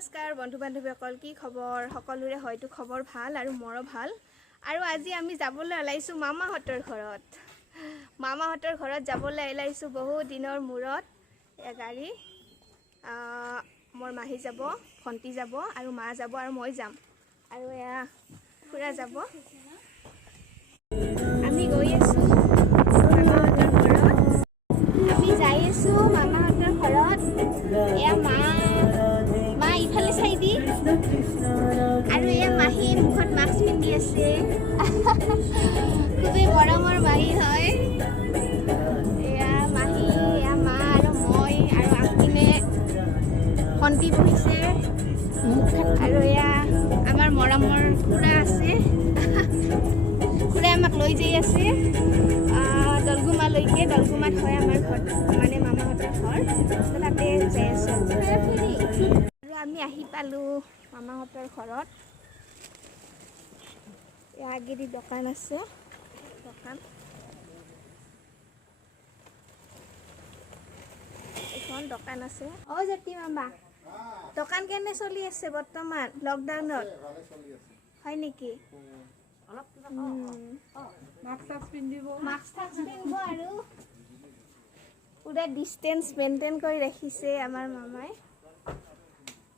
নমস্কাৰ বন্ধু বান্ধৱীসকল, কি খবৰ? সকলোৰে হয়তো খবৰ ভাল আৰু মোৰো ভাল। আৰু আজি আমি যাবলৈ ওলাইছোঁ মামাহঁতৰ ঘৰত। মামাহঁতৰ ঘৰত যাবলৈ ওলাইছোঁ বহুত দিনৰ মূৰত। এয়া গাড়ী, মোৰ মাহী যাব, ভণ্টি যাব আৰু মা যাব আৰু মই যাম আৰু এয়া খুৰা যাব। আমি গৈ আছোঁ মামাহঁতৰ ঘৰত। আমি যাই আছোঁ মামাহঁতৰ ঘৰত। এয়া মা ইফালে চাই দি আৰু এয়া মাহী মুখত মাস্ক পিন্ধি আছে। খুবেই মৰমৰ মাহী হয়। এয়া মাহী, এয়া মা আৰু মই আৰু আগপিনে ভণ্টি বহিছে আৰু এয়া আমাৰ মৰমৰ খুৰা আছে। খুৰাই আমাক লৈ যাই আছে দলগুমালৈকে। দলগুমাত হয় আমাৰ ঘৰ, মানে মামাহঁতৰ ঘৰ, তাতে যাই আছোঁ। আৰু আমি আহি পালোঁ মামাহঁতৰ ঘৰত। আগেদি দোকান আছে, এখন দোকান আছে। অ' জেঠি মামা, দোকান কেনে চলি আছে বৰ্তমান লকডাউনত? হয় নেকি? মাস্ক পিন্ধিব আৰু পুৰা ডিষ্টেঞ্চ মেইনটেইন কৰি ৰাখিছে আমাৰ মামাই।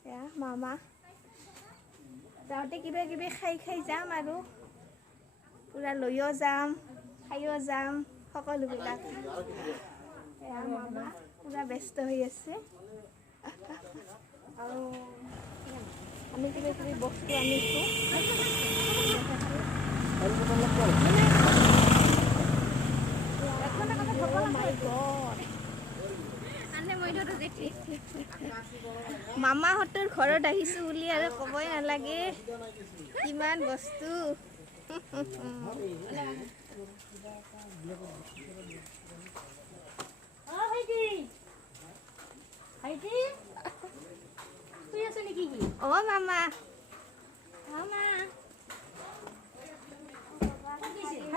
এয়া মামা যাওঁতে কিবা কিবি খাই যাম আৰু পুৰা লৈও যাম, খাইও যাম, সকলোবিলাক। এয়া মামা পুৰা ব্যস্ত হৈ আছে। আৰু আমি কিবা কিবি বস্তু আনিছোঁ। মামাহঁতৰ ঘৰত আহিছোঁ বুলি আৰু ক'বই নালাগে, কিমান বস্তু। অ' মামা,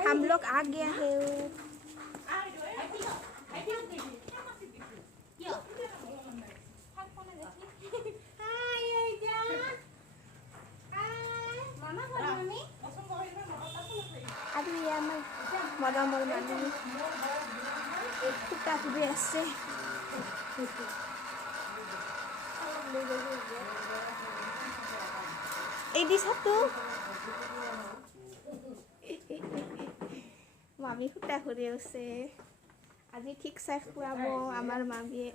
हम लोग आ गया है। আৰু এয়া আমাৰ মৰমৰ মানুহ খুটা খুবি আছে। এই দিছাতো মামী খুটা ঘূৰি আছে। আজি ঠিক চাই খুৱাব আমাৰ মামীয়ে।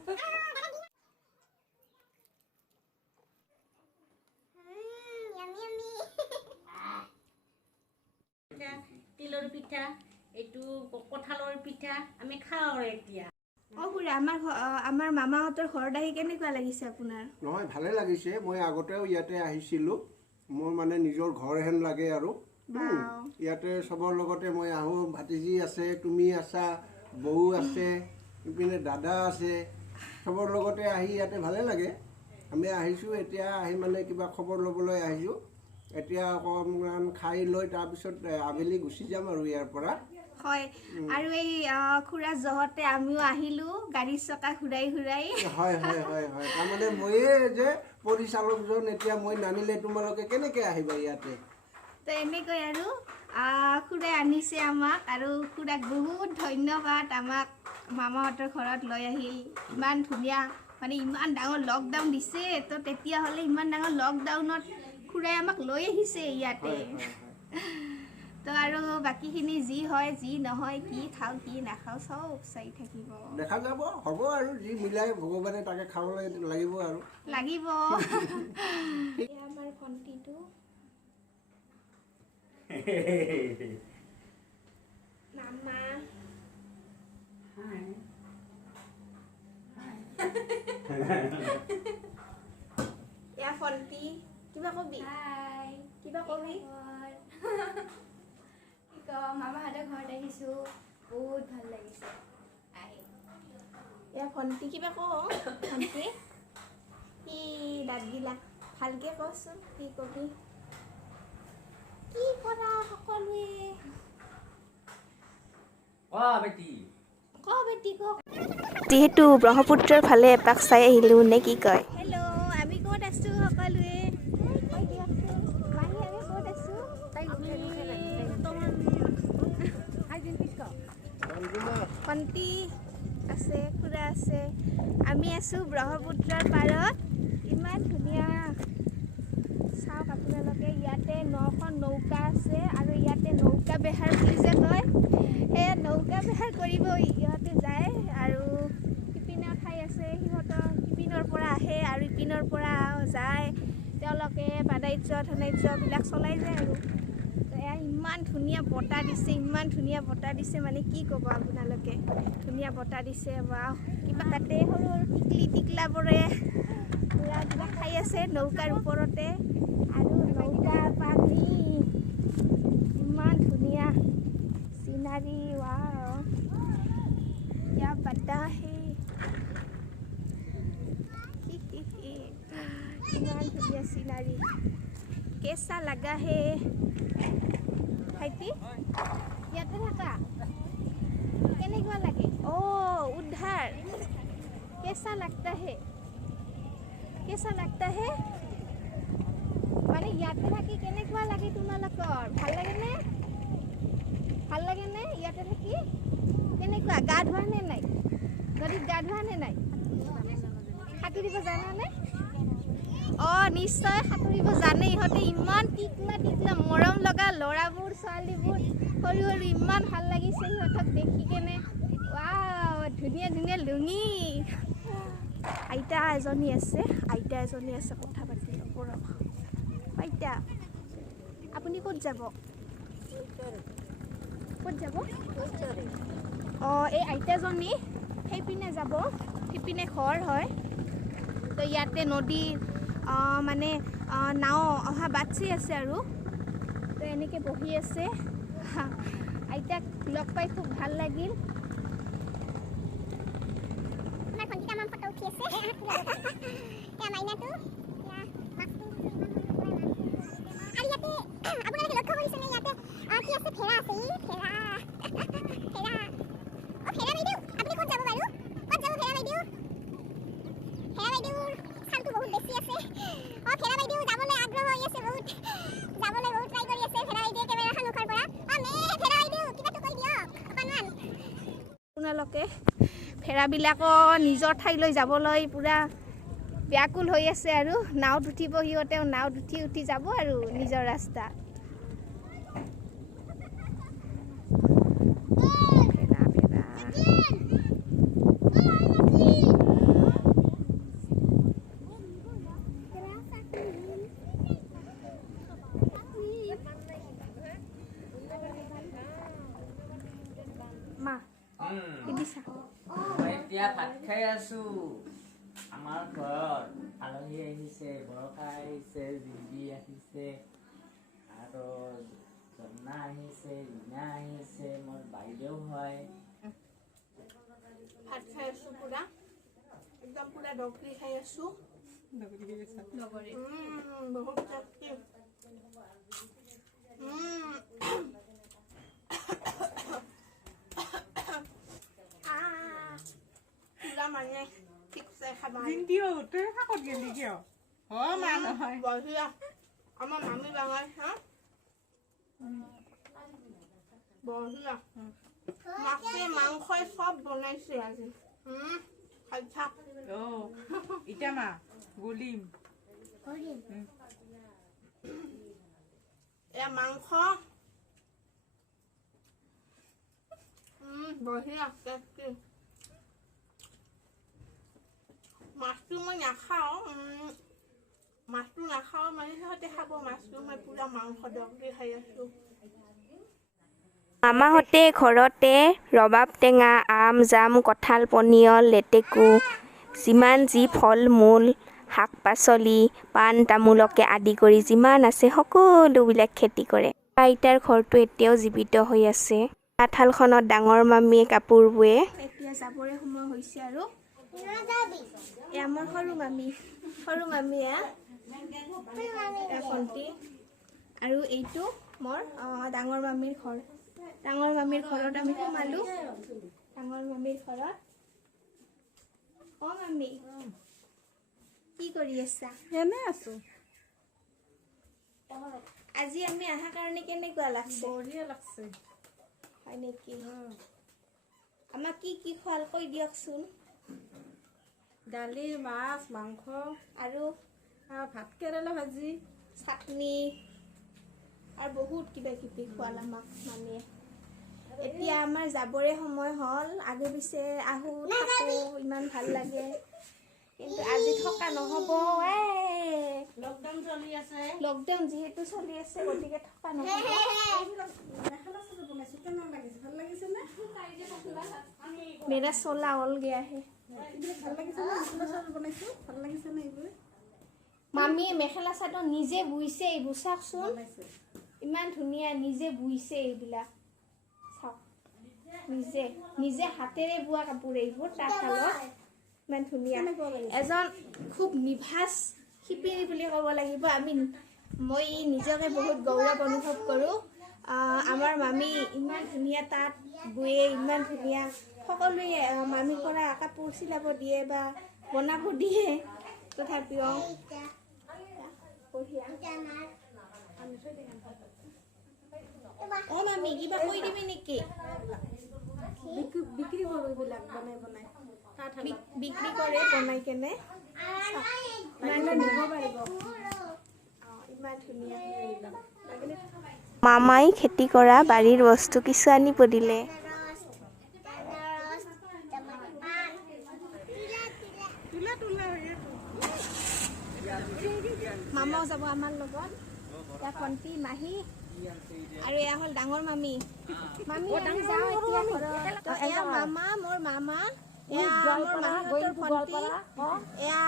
তিলৰ পিঠা, এইটো কঁঠালৰ পিঠা আমি খাওঁ আৰু এতিয়া। অ' খুৰা, আমাৰ মামাহঁতৰ ঘৰত আহি কেনেকুৱা লাগিছে আপোনাৰ? নহয়, ভালে লাগিছে। মই আগতেও ইয়াতে আহিছিলোঁ। মোৰ মানে নিজৰ ঘৰ হেন লাগে আৰু ইয়াতে চবৰ লগতে মই আহোঁ। ভাতিজী আছে, তুমি আছা, বৌ আছে, ইপিনে দাদা আছে, চবৰ লগতে আহি ইয়াতে ভালে লাগে। আমি আহিছোঁ এতিয়া, আহি মানে কিবা খবৰ ল'বলৈ আহিছোঁ। এতিয়া অকণমান খাই লৈ তাৰপিছত আবেলি গুচি যাম আৰু ইয়াৰ পৰা। হয়, আৰু এই খুৰা জহতে আমিও আহিলোঁ গাড়ী চকা ঘূৰাই। হয়, তাৰমানে ময়ে যে পৰিচালকজন, এতিয়া মই নানিলে তোমালোকে কেনেকৈ আহিবা ইয়াতে? তো এনেকৈ আৰু খুৰাই আনিছে আমাক, আৰু খুৰাক বহুত ধন্যবাদ। আমাক মামাহঁতৰ ঘৰত লৈ আহিল। ইমান ধুনীয়া, মানে ইমান ডাঙৰ লকডাউন দিছে, তো তেতিয়াহ'লে ইমান ডাঙৰ লকডাউনত খুৰাই আমাক লৈ আহিছে ইয়াতে। তো আৰু বাকীখিনি যি হয় যি নহয়, কি খাওঁ কি নাখাওঁ চব চাই থাকিব, দেখা যাব। হ'ব আৰু যি মিলাই ভগৱানে তাকে খাব লাগিব আৰু লাগিব। আমাৰ ভণ্টিটো মামা এয়া ভণ্টি, কিবা কবি? কিবা কবি? মামাহঁতৰ ঘৰত আহিছোঁ, বহুত ভাল লাগিছে আহি। এয়া ভণ্টি, কিবা কওঁ ভণ্টি? কি দাঁতগিলা ভালকৈ কচোন, কি কবি? কি কৰা সকলোৱে? যিহেতু ব্ৰহ্মপুত্ৰৰ ফালে এপাক চাই আহিলোঁ নে কি কয়? হেল্ল', আমি ক'ত আছোঁ সকলোৱে? আমি আছোঁ ব্ৰহ্মপুত্ৰৰ পাৰত ইমান ধুনীয়া চাওক আপোনালোকে ইয়াতে 9খন নৌকা আছে আৰু ইয়াতে নৌকা বেহাৰ বুলি যে কয় সেই নৌকা বেহাৰ কৰিব ইহঁতে যায় আৰু ইপিনৰ ঠাই আছে সিহঁতৰ ইপিনৰ পৰা আহে আৰু ইপিনৰ পৰা যায় তেওঁলোকে বাণিজ্যবিলাক চলাই যায় আৰু এয়া ইমান ধুনীয়া বতাহ দিছে মানে কি ক'ব আপোনালোকে ধুনীয়া বতাহ দিছে বা কিবা তাতে সৰু সৰু টিকলাবোৰে পুৰা কিবা খাই আছে নৌকাৰ ওপৰতে আৰু নৌকা পানী ইমান ধুনীয়া চিনাৰী ৱাও क्या बता है इमान धुनिया सीनारी कैसा लगा है भाईटी ইয়াতে থাকা কেনেকুৱা লাগে उधर कैसा लगता है মানে ইয়াতে থাকি কেনেকুৱা লাগে তোমালোকৰ ভাল লাগে নে ইয়াতে থাকি কেনেকুৱা গা ধোৱা নে নাই নদীত গা ধোৱা নে নাই সাঁতুৰিব জানানে নিশ্চয় সাঁতুৰিব জানে ইহঁতে ইমান টিকলা মৰম লগা ল'ৰাবোৰ ছোৱালীবোৰ সৰু ইমান ভাল লাগিছে সিহঁতক দেখি কেনে ৱাও ধুনীয়া লুঙি আইতা এজনী আছে কথা পাতি ল'ব আইতা আপুনি ক'ত যাব এই আইতাজনী সেইপিনে যাব সেইপিনে ঘৰ হয় তো ইয়াতে নদী মানে নাও অহা বাট চাই আছে আৰু তো এনেকৈ বহি আছে আইতাক লগ পাই খুব ভাল লাগিল আপোনালোকে ফেৰাবিলাকো নিজৰ ঠাইলৈ যাবলৈ পুৰা ব্যাকুল হৈ আছে আৰু নাওত উঠিব সিহঁতেও নাওত উঠি যাব আৰু নিজৰ ৰাস্তা মা এতিয়া ভাত খাই আছো আমাৰ ঘৰত আলহী আহিছে বৰষা আহিছে জিবি আহিছে আৰু জন্না আহিছে ৰীনা আহিছে মোৰ বাইদেউ হয় ভাত খাই আছো পুৰা একদম পুৰা ডগৰি খাই আছো লগৰে বহুত টেষ্টি মানে ঠিকছে খাবা তই শাকত গেলি কিয় মা নহয় বঢ়িয়া আমাৰ মামী বনাইছে বঢ়িয়া মাছে মাংসই সব বনাইছে আজি খাই থাক এতিয়া মা গলিম এয়া মাংস বঢ়িয়া টেষ্টি মাছটো মই নাখাওঁ মানে সিহঁতে খাব মাছটো মই পুৰা মাংস ডগৰি খাই আছোঁ মামাহঁতে ঘৰতে ৰবাব টেঙা আম জাম কঁঠাল পনিয়ল লেটেকু যিমান যি ফল মূল শাক পাচলি পাণ তামোলকে আদি কৰি যিমান আছে সকলোবিলাক খেতি কৰে আইতাৰ ঘৰটো এতিয়াও জীৱিত হৈ আছে তাঁতশালখনত ডাঙৰ মামীয়ে কাপোৰ বোৱে এতিয়া যাবৰে সময় হৈছে আৰু এয়া মোৰ সৰু মামী ভণ্টি আৰু এইটো মোৰ ডাঙৰ মামীৰ ঘৰত আমি সোমালোঁ ডাঙৰ মামীৰ ঘৰত মামী কি কৰি আছা এনে আছো আজি আমি অহাৰ কাৰণে কেনেকুৱা লাগছে বঢ়িয়া লাগছে হয় নেকি আমাক কি খোৱাল কৈ দিয়কচোন দালি মাছ মাংস আৰু ভাত কেৰেলা ভাজি চাটনি আৰু বহুত কিবা কিবি খোৱাল আমাক মামীয়ে। এতিয়া আমাৰ যাবৰে সময় হ'ল, আগে পিছে আহোঁ থাকোঁ, ইমান ভাল লাগে, কিন্তু আজি থকা নহ'ব। লকডাউন চলি আছে। লকডাউন যিহেতু চলি আছে, গতিকে থকা নহ'ব। মেখেলা চাদৰ বনাইছোঁ কেনে লাগিছে ভাল লাগিছেনে মেৰা চলা হ'ল গয়া হে। ভাল লাগিছেনে মেখেলা চাদৰ বনাইছোঁ ভাল লাগিছেনে এইবোৰ মামীয়ে মেখেলা চাদৰ নিজে বুইছে, এইবোৰ চাওকচোন ইমান ধুনীয়া, নিজে বুইছে এইবিলাক চাওক, নিজে নিজে হাতেৰে বোৱা কাপোৰ এইবোৰ, তাঁতশালত ইমান ধুনীয়া। এজন খুব নিভাজ শিপিনী বুলি ক'ব লাগিব। মই নিজকে বহুত গৌৰৱ অনুভৱ কৰোঁ। আমাৰ মামী ইমান ধুনীয়া তাঁত বয়ে, ইমান ধুনীয়া সকলোৱে মামীৰ পৰা কাপোৰ চিলাব দিয়ে বা বনাব দিয়ে, তথাপিও অ' মামী কিবা কৈ দিবি নেকি? বিক্ৰী কৰোঁ এইবিলাক বনাই বনাই বিক্ৰী কৰে বনাই কেনে, ইমান নিব পাৰিব। ইমান ধুনীয়া মামাই খেতি কৰা বাৰীৰ বস্তু কিছু আনিব দিলে। মামাও যাব আমাৰ লগত, এয়া ভণ্টি মাহী আৰু এয়া হ'ল ডাঙৰ মামী। মামী আমি যাওঁ এতিয়া ঘৰত। এয়া মামা, মোৰ মামা, এয়া মোৰ মাহীহঁতৰ ভণ্টি, এয়া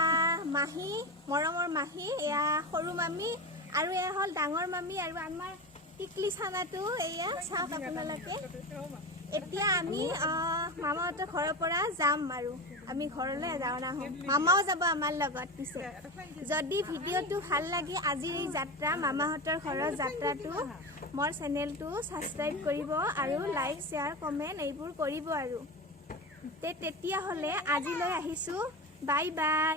মাহী, মৰমৰ মাহী, এয়া সৰু মামী আৰু এয়া হ'ল ডাঙৰ মামী আৰু আমাৰ টিকলি চানাটো। এয়া চাওক আপোনালোকে। এতিয়া আমি মামাহঁতৰ ঘৰৰ পৰা যাম আৰু আমি ঘৰলৈ যাওঁ নাহোঁ। মামাও যাব আমাৰ লগত। পিছে যদি ভিডিঅ'টো ভাল লাগে আজিৰ এই যাত্ৰা, মামাহঁতৰ ঘৰৰ যাত্ৰাটো, মোৰ চেনেলটো ছাবস্ক্ৰাইব কৰিব আৰু লাইক শ্বেয়াৰ কমেণ্ট এইবোৰ কৰিব আৰু তেতিয়াহ'লে আজিলৈ আহিছোঁ। Bye bye.